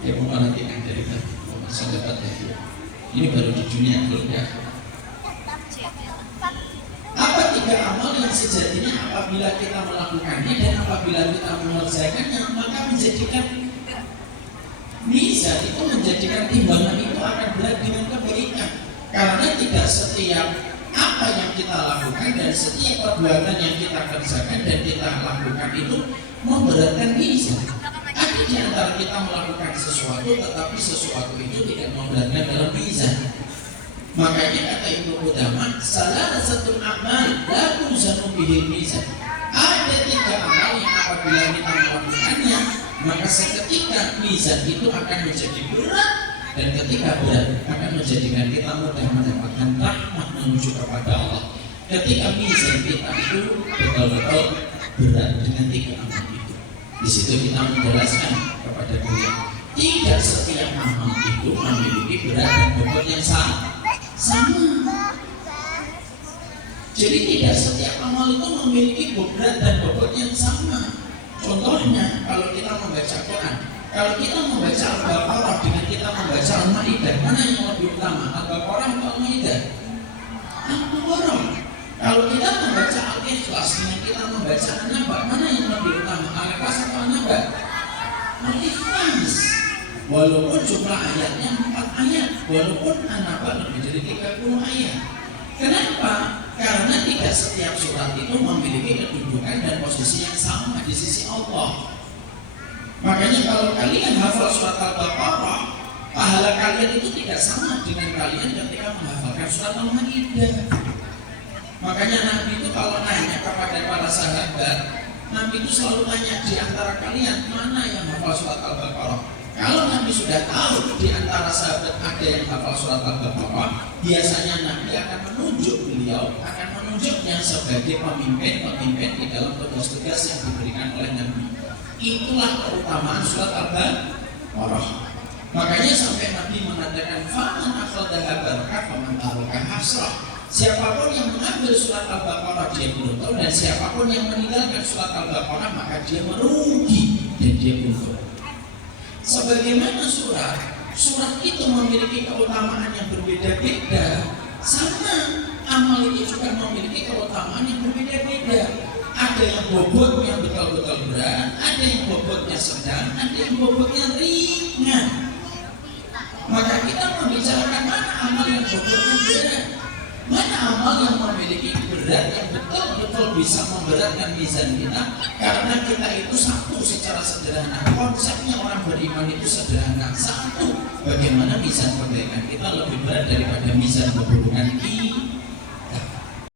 Ya memperhatikan dari sahabat ya. Ini baru di dunia belum ya. Apa tiga amal yang sejatinya apabila kita melakukannya dan apabila kita mengerjakannya maka menjadikan mizan itu, menjadikan timbangan itu akan berat dengan kebaikan. Karena tidak setiap apa yang kita lakukan dan setiap perbuatan yang kita kerjakan dan kita lakukan itu memberatkan mizan. Ada di antara kita melakukan sesuatu tetapi sesuatu itu tidak memberatkan dalam mizan. Makanya kata Ibnu Qudamah, salah satu amal la tuzanu bihi mizan. Ada tiga amal yang apabila kita melakukannya maka seketika mizan itu akan menjadi berat, dan ketika berat akan menjadikan kita mudah mendapatkan rahmat menuju kepada Allah. Ketika mizan kita itu betul-betul berat dengan tiga amal itu, di situ kita menjelaskan kepada dunia tidak setiap amal itu memiliki berat dan bobot yang sama. Jadi tidak setiap amal itu memiliki berat dan bobot yang sama. Contohnya kalau kita membaca Quran, kalau kita membaca Al-Baqarah dengan kita membaca Al-Maidah, mana yang lebih utama, Al-Baqarah atau Al-Maidah? Al-Baqarah. Kalau kita membaca Al-Ikhlas dengan kita membaca An-Naba, mana yang lebih utama, Al-Ikhlas atau An-Naba? Al-Ikhlas. Walaupun jumlah ayatnya 4 ayat, walaupun An-Naba lebih dari 30 ayat. Kenapa? Karena tidak setiap surat itu memiliki kedudukan dan posisi yang sama di sisi Allah. Makanya kalau kalian hafal surat Al-Baqarah, pahala kalian itu tidak sama dengan kalian ketika menghafalkan surat Al-Maidah. Makanya Nabi itu kalau nanya kepada para sahabat, Nabi itu selalu tanya di antara kalian mana yang hafal surat Al-Baqarah. Kalau Nabi sudah tahu di antara sahabat ada yang hafal surat Al-Baqarah, biasanya Nabi akan menunjuk beliau, akan menunjuknya sebagai pemimpin di dalam tugas-tugas yang diberikan oleh Nabi. Itulah keutamaan surat Al-Baqarah. Makanya sampai Nabi mengatakan, "Faman akhadha barakah, faman taraka hasrah." Siapapun yang mengambil surat Al-Baqarah dia beruntung, dan siapapun yang meninggalkan surat Al-Baqarah maka dia merugi dan dia beruntung. Sebagaimana surat itu memiliki keutamaan yang berbeda-beda, sama amal itu juga memiliki keutamaan yang berbeda-beda. Ada yang bobotnya betul-betul berat, ada yang bobotnya sedang, ada yang bobotnya ringan. Maka kita membicarakan mana amal yang bobotnya berat, mana amal yang memiliki berat yang betul-betul bisa memberatkan mizan kita. Karena kita itu satu secara sederhana, konsepnya orang beriman itu sederhana. Satu, bagaimana mizan kebaikan kita lebih berat daripada mizan keburukan kita.